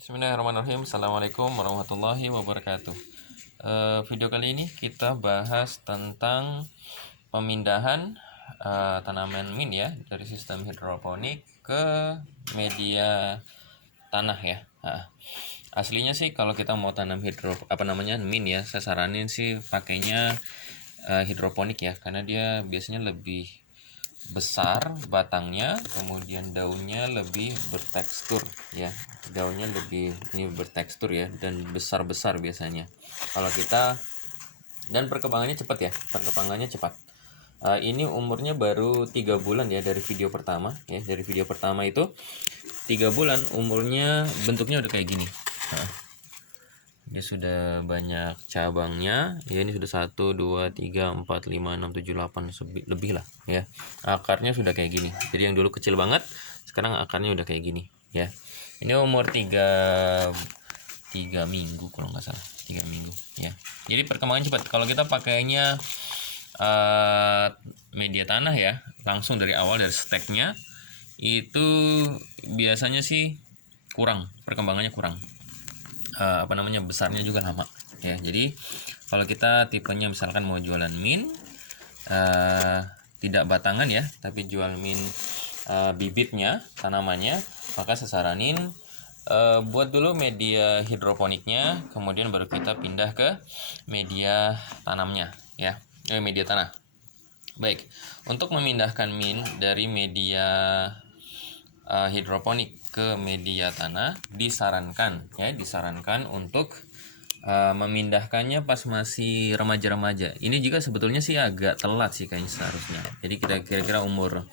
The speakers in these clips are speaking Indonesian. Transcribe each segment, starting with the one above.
Bismillahirrahmanirrahim. Assalamualaikum warahmatullahi wabarakatuh. Video kali ini kita bahas tentang pemindahan tanaman min ya dari sistem hidroponik ke media tanah ya. Aslinya sih kalau kita mau tanam min ya, saya saranin sih pakainya hidroponik ya, karena dia biasanya lebih besar batangnya, kemudian daunnya lebih bertekstur ya, daunnya lebih ini bertekstur ya, dan besar-besar biasanya kalau kita, dan perkembangannya cepat ya, ini umurnya baru 3 bulan ya dari video pertama ya, dari video pertama itu 3 bulan umurnya, bentuknya udah kayak gini. Dia sudah banyak cabangnya ya, ini sudah 1, 2, 3, 4, 5, 6, 7, 8 lebih lah ya. Akarnya sudah kayak gini, jadi yang dulu kecil banget sekarang akarnya udah kayak gini ya. Ini umur 3 minggu kalau nggak salah, 3 minggu ya. Jadi perkembangan cepat kalau kita pakainya media tanah ya, langsung dari awal, dari steknya itu biasanya sih perkembangannya kurang, besarnya juga lama ya. Jadi kalau kita tipenya misalkan mau jualan min tidak batangan ya, tapi jual min bibitnya, tanamannya, maka saya saranin buat dulu media hidroponiknya, kemudian baru kita pindah ke media tanamnya ya, media tanah. Baik, untuk memindahkan min dari media hidroponik ke media tanah disarankan untuk memindahkannya pas masih remaja-remaja. Ini juga sebetulnya sih agak telat sih kayaknya seharusnya. Jadi kita kira-kira umur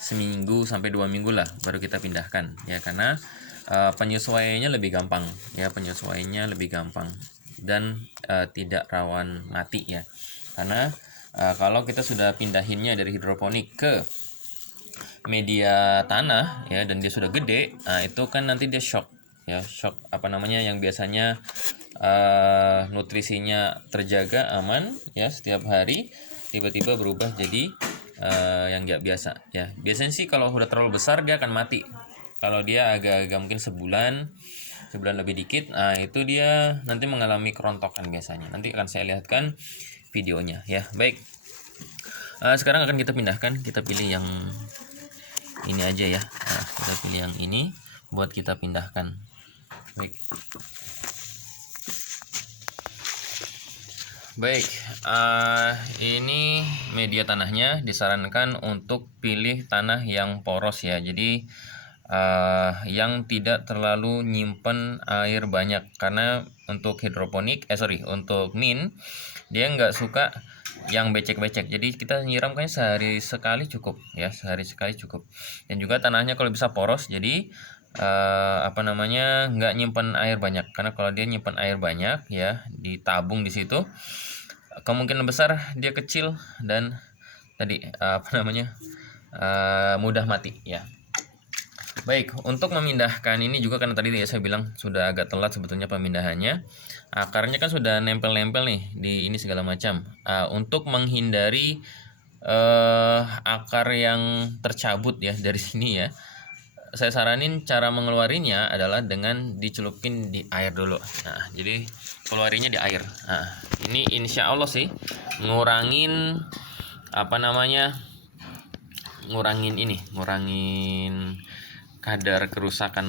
seminggu sampai 2 minggu lah baru kita pindahkan ya, karena penyesuaiannya lebih gampang ya, dan tidak rawan mati ya. Karena kalau kita sudah pindahinnya dari hidroponik ke media tanah ya, dan dia sudah gede, nah itu kan nanti dia shock yang biasanya nutrisinya terjaga aman ya setiap hari, tiba-tiba berubah jadi yang nggak biasa ya. Biasanya sih kalau udah terlalu besar dia akan mati. Kalau dia agak-agak mungkin sebulan lebih dikit, nah itu dia nanti mengalami kerontokan biasanya. Nanti akan saya lihatkan videonya ya. Baik, sekarang akan kita pindahkan, kita pilih yang ini aja ya. Nah, kita pilih yang ini buat kita pindahkan. Baik, ini media tanahnya disarankan untuk pilih tanah yang poros ya. Jadi yang tidak terlalu nyimpen air banyak, karena untuk untuk min dia nggak suka yang becek-becek. Jadi kita nyiram kan sehari sekali cukup ya, dan juga tanahnya kalau bisa poros, jadi nggak nyimpen air banyak, karena kalau dia nyimpen air banyak ya ditabung di situ, kemungkinan besar dia kecil dan mudah mati ya. Baik, untuk memindahkan ini juga, karena tadi ya saya bilang sudah agak telat sebetulnya pemindahannya. Akarnya kan sudah nempel-nempel nih di ini segala macam. Untuk menghindari akar yang tercabut ya dari sini ya, saya saranin cara mengeluarinya adalah dengan dicelupin di air dulu. Nah, jadi keluarinya di air. Nah, ini insya Allah sih ngurangin ngurangin kadar kerusakan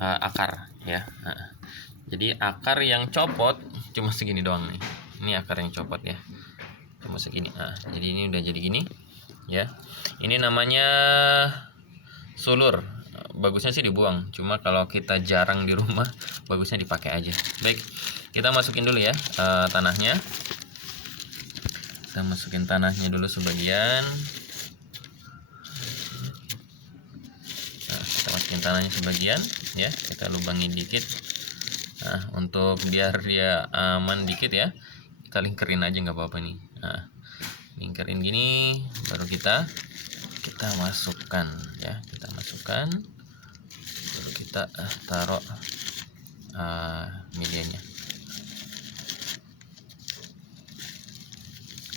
akar ya. Nah, jadi akar yang copot cuma segini doang nih. Ini akar yang copot ya, cuma segini. Nah, jadi ini udah jadi gini ya. Ini namanya sulur. Bagusnya sih dibuang, cuma kalau kita jarang di rumah bagusnya dipakai aja. Baik, kita masukin dulu ya tanahnya. Kita masukin tanahnya dulu sebagian. Kita masukin tanahnya sebagian ya, kita lubangi dikit. Nah, untuk biar dia aman dikit ya, kita lingkerin aja nggak apa-apa nih. Nah, lingkerin gini, baru kita masukkan ya, baru kita taruh medianya.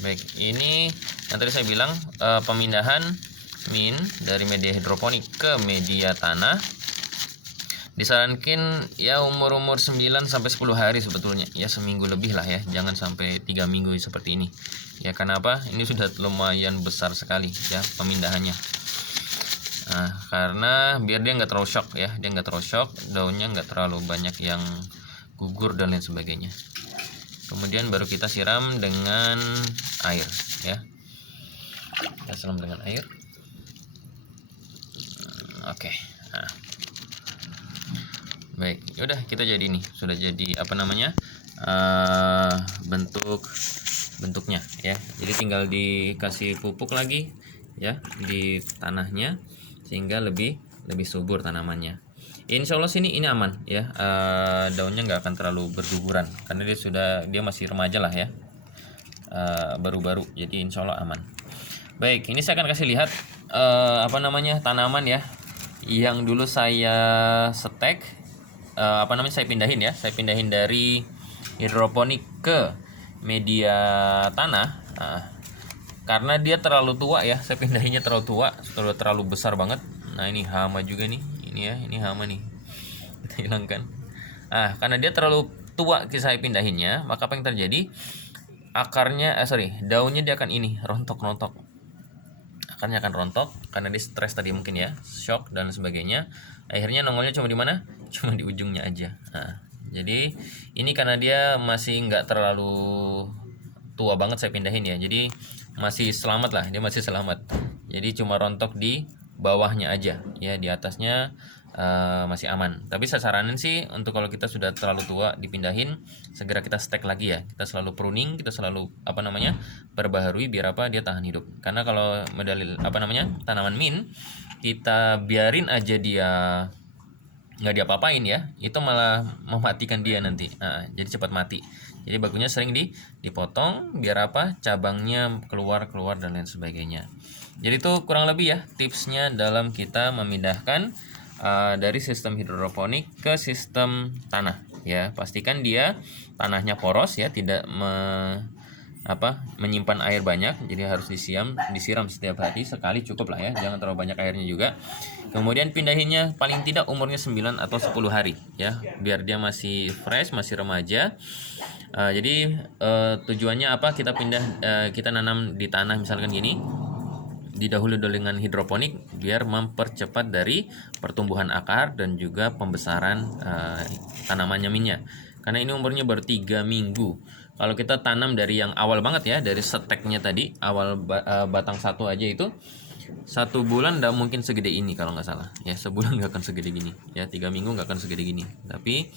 Baik, ini yang tadi saya bilang pemindahan min dari media hidroponik ke media tanah Disarankan ya umur 9 sampai 10 hari sebetulnya, ya seminggu lebih lah ya, jangan sampai 3 minggu seperti ini. Ya karena apa? Ini sudah lumayan besar sekali ya pemindahannya. Nah, karena biar dia nggak terlalu shock ya, dia nggak terlalu shock, daunnya nggak terlalu banyak yang gugur dan lain sebagainya. Kemudian baru kita siram dengan air ya. Kita siram dengan air. Oke. Nah. Baik, udah kita jadi nih, sudah jadi apa namanya bentuknya ya. Jadi tinggal dikasih pupuk lagi ya di tanahnya sehingga lebih subur tanamannya. Insya Allah sini ini aman ya, daunnya nggak akan terlalu berguguran karena dia masih remaja lah ya, baru-baru, jadi insya Allah aman. Baik, ini saya akan kasih lihat apa namanya tanaman ya yang dulu saya setek, saya pindahin dari hidroponik ke media tanah. Karena dia terlalu tua ya, saya pindahinnya terlalu tua, terlalu besar banget. Nah ini hama juga nih, ini hama nih, kita hilangkan. Karena dia terlalu tua saya pindahinnya, maka apa yang terjadi, daunnya dia akan rontok-rontok. Akarnya akan rontok karena dia stres tadi mungkin ya, shock dan sebagainya. Akhirnya nongolnya cuma di mana? Cuma di ujungnya aja. Jadi ini karena dia masih nggak terlalu tua banget saya pindahin ya, jadi masih selamat lah, dia masih selamat. Jadi cuma rontok di bawahnya aja ya, di atasnya masih aman. Tapi saya saranin sih untuk kalau kita sudah terlalu tua dipindahin, segera kita stek lagi ya. Kita selalu pruning, kita selalu perbaharui biar dia tahan hidup. Karena kalau tanaman mint kita biarin aja dia nggak diapa-apain ya, itu malah mematikan dia nanti. Jadi cepat mati. Jadi bagusnya sering dipotong biar cabangnya keluar dan lain sebagainya. Jadi itu kurang lebih ya tipsnya dalam kita memindahkan dari sistem hidroponik ke sistem tanah ya. Pastikan dia tanahnya poros ya, tidak menyimpan air banyak, jadi harus disiram setiap hari, sekali cukup lah ya, jangan terlalu banyak airnya juga. Kemudian pindahinnya paling tidak umurnya 9 atau 10 hari ya, biar dia masih fresh, masih remaja. Jadi tujuannya kita kita nanam di tanah misalkan gini, didahului dengan hidroponik biar mempercepat dari pertumbuhan akar dan juga pembesaran tanamannya minyak. Karena ini umurnya baru 3 minggu. Kalau kita tanam dari yang awal banget ya, dari seteknya tadi, awal batang satu aja itu 1 bulan nggak mungkin segede ini kalau nggak salah ya, sebulan nggak akan segede gini ya, 3 minggu nggak akan segede gini, tapi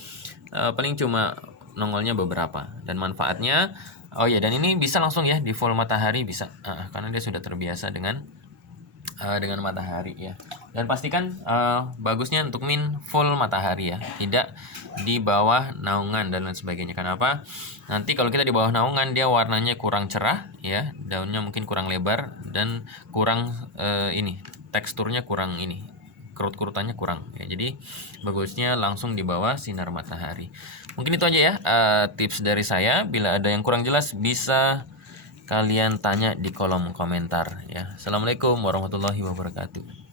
paling cuma nongolnya beberapa. Dan manfaatnya dan ini bisa langsung ya di full matahari bisa, karena dia sudah terbiasa dengan matahari ya. Dan pastikan bagusnya untuk mint full matahari ya, tidak di bawah naungan dan lain sebagainya. Kenapa? Nanti kalau kita di bawah naungan dia warnanya kurang cerah ya, daunnya mungkin kurang lebar dan kurang teksturnya kurang kerut-kerutannya kurang ya. Jadi bagusnya langsung di bawah sinar matahari. Mungkin itu aja ya tips dari saya. Bila ada yang kurang jelas bisa kalian tanya di kolom komentar ya. Assalamualaikum warahmatullahi wabarakatuh.